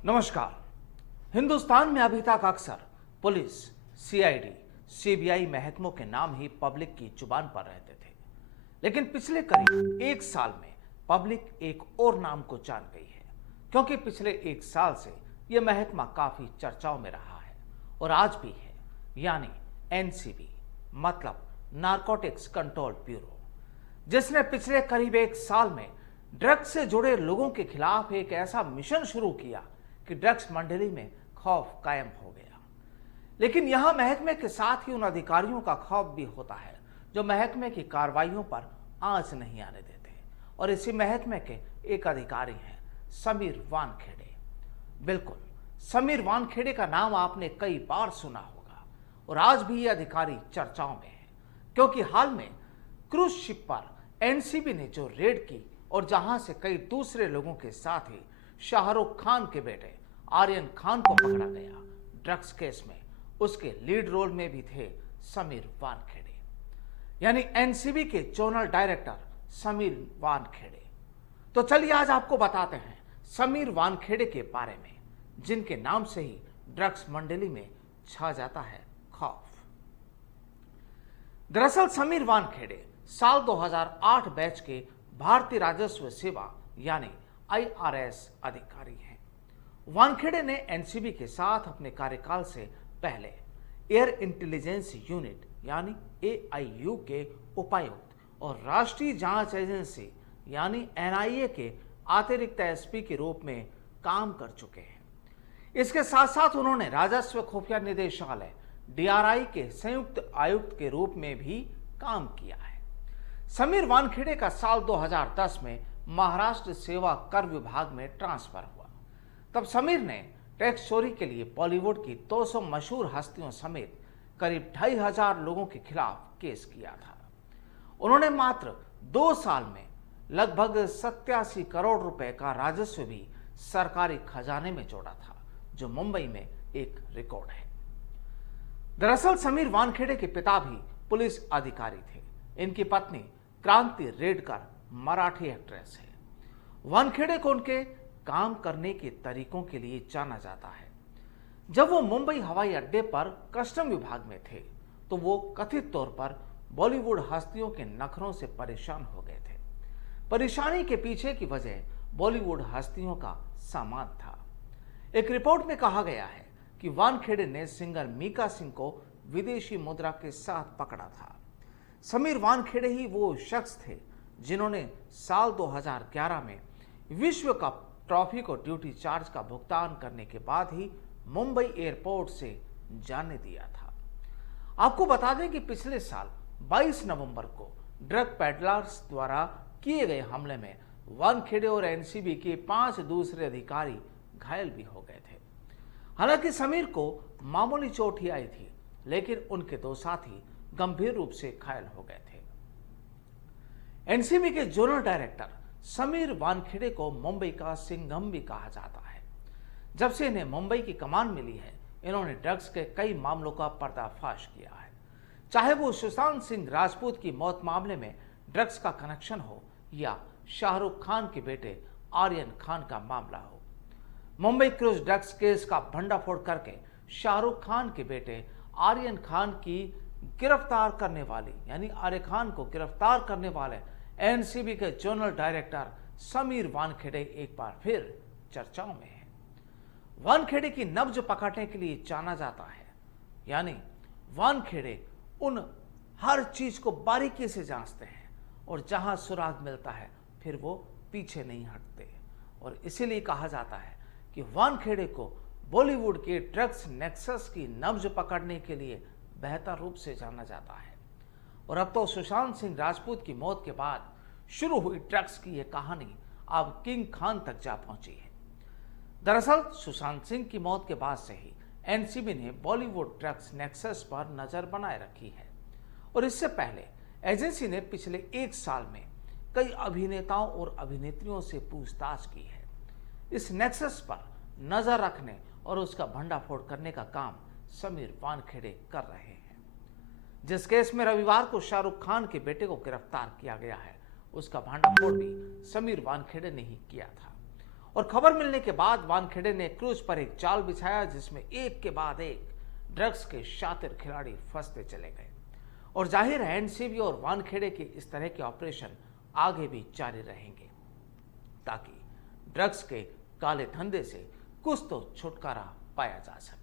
नमस्कार। हिंदुस्तान में अभी तक अक्सर पुलिस, सीआईडी, सीबीआई महकमों के नाम ही पब्लिक की जुबान पर रहते थे, लेकिन पिछले करीब एक साल में पब्लिक एक और नाम को जान गई है, क्योंकि पिछले एक साल से यह महकमा काफी चर्चाओं में रहा है और आज भी है, यानी एनसीबी, मतलब नारकोटिक्स कंट्रोल ब्यूरो, जिसने पिछले करीब एक साल में ड्रग्स से जुड़े लोगों के खिलाफ एक ऐसा मिशन शुरू किया कि ड्रग्स मंडली में खौफ कायम हो गया। लेकिन यहां महकमे के साथ ही उन अधिकारियों का खौफ भी होता है जो महकमे की कार्रवाइयों पर आंच नहीं आने देते, और इसी महकमे के एक अधिकारी हैं समीर वानखेड़े। बिल्कुल, समीर वानखेड़े का नाम आपने कई बार सुना होगा और आज भी ये अधिकारी चर्चाओं में है, क्योंकि हाल में क्रूज शिप पर एनसीबी ने जो रेड की और जहां से कई दूसरे लोगों के साथ ही शाहरुख खान के बेटे आर्यन खान को पकड़ा गया ड्रग्स केस में, उसके लीड रोल में भी थे समीर वानखेड़े, यानी एनसीबी के जोनल डायरेक्टर समीर वानखेड़े। तो चलिए आज आपको बताते हैं समीर वानखेड़े के बारे में, जिनके नाम से ही ड्रग्स मंडली में छा जाता है खौफ। दरअसल समीर वानखेड़े साल 2008 बैच के भारतीय राजस्व सेवा यानी आईआरएस अधिकारी हैं। वानखेड़े ने एनसीबी के साथ अपने कार्यकाल से पहले एयर इंटेलिजेंस यूनिट यानी एआईयू के उपायुक्त और राष्ट्रीय जांच एजेंसी यानी एनआईए के अतिरिक्त एसपी के रूप में काम कर चुके हैं। इसके साथ साथ उन्होंने राजस्व खुफिया निदेशालय डीआरआई के संयुक्त आयुक्त के रूप में भी काम किया है। समीर वानखेड़े का साल 2010 में महाराष्ट्र सेवा कर विभाग में ट्रांसफर हुआ। तब समीर ने टैक्स चोरी के लिए बॉलीवुड की 200 मशहूर हस्तियों समेत करीब 2500 लोगों के खिलाफ केस किया था। उन्होंने मात्र 2 साल में लगभग 87 करोड़ रुपए का राजस्व भी सरकारी खजाने में जोड़ा था, जो मुंबई में एक रिकॉर्ड है। दरअसल समीर वानखेड़े के पिता भी पुलिस अधिकारी थे। इनकी पत्नी क्रांति रेडकर मराठी एक्ट्रेस है। वानखेड़े को उनके काम करने के तरीकों के लिए जाना जाता है। जब वो मुंबई हवाई अड्डे पर कस्टम विभाग में थे तो वो कथित तौर पर बॉलीवुड हस्तियों के नखरों से परेशान हो गए थे। परेशानी के पीछे की वजह बॉलीवुड हस्तियों का सामान था। एक रिपोर्ट में कहा गया है कि वानखेड़े ने सिंगर मीका सिंह को विदेशी मुद्रा के साथ पकड़ा था। समीर वानखेड़े ही वो शख्स थे जिन्होंने साल 2011 में विश्व कप ट्रॉफी को ड्यूटी चार्ज का भुगतान करने के बाद ही मुंबई एयरपोर्ट से जाने दिया था। आपको बता दें कि पिछले साल 22 नवंबर को ड्रग पेडलर्स द्वारा किए गए हमले में वानखेड़े और एनसीबी के 5 दूसरे अधिकारी घायल भी हो गए थे। हालांकि समीर को मामूली चोट ही आई थी, लेकिन उनके 2 साथी गंभीर रूप से घायल हो गए थे। एनसीबी के जोनल डायरेक्टर समीर वानखेड़े को मुंबई का सिंघम भी कहा जाता है। जब से इन्हें मुंबई की कमान मिली है, इन्होंने ड्रग्स के कई मामलों का पर्दाफाश किया है। चाहे वो सुशांत सिंह राजपूत की मौत मामले में ड्रग्स का कनेक्शन हो या शाहरुख खान के बेटे आर्यन खान का मामला हो। मुंबई क्रूज ड्रग्स केस का भंडाफोड़ करके शाहरुख खान के बेटे आर्यन खान की गिरफ्तार करने वाली यानी आर्य खान को गिरफ्तार करने वाले एनसीबी के जोनल डायरेक्टर समीर वानखेड़े एक बार फिर चर्चाओं में है। वानखेड़े की नब्ज पकड़ने के लिए जाना जाता है, यानी वानखेड़े उन हर चीज को बारीकी से जांचते हैं और जहां सुराग मिलता है फिर वो पीछे नहीं हटते, और इसीलिए कहा जाता है कि वानखेड़े को बॉलीवुड के ड्रग्स नेक्सस की नब्ज पकड़ने के लिए बेहतर रूप से जाना जाता है। और अब तो सुशांत सिंह राजपूत की मौत के बाद शुरू हुई ड्रग्स की यह कहानी अब किंग खान तक जा पहुंची है। दरअसल सुशांत सिंह की मौत के बाद से ही एनसीबी ने बॉलीवुड ड्रग्स नेक्सस पर नजर बनाए रखी है, और इससे पहले एजेंसी ने पिछले 1 साल में कई अभिनेताओं और अभिनेत्रियों से पूछताछ की है। इस नेक्सस पर नजर रखने और उसका भंडाफोड़ करने का काम समीर वानखेड़े कर रहे हैं। जिस केस में रविवार को शाहरुख खान के बेटे को गिरफ्तार किया गया है, उसका भंडाफोड़ भी समीर वानखेड़े ने ही किया था। और खबर मिलने के बाद वानखेड़े ने क्रूज पर एक जाल बिछाया जिसमें एक के बाद एक ड्रग्स के शातिर खिलाड़ी फंसते चले गए। और जाहिर है एनसीबी और वानखेड़े के इस तरह के ऑपरेशन आगे भी जारी रहेंगे ताकि ड्रग्स के काले धंधे से कुछ तो छुटकारा पाया जा सके।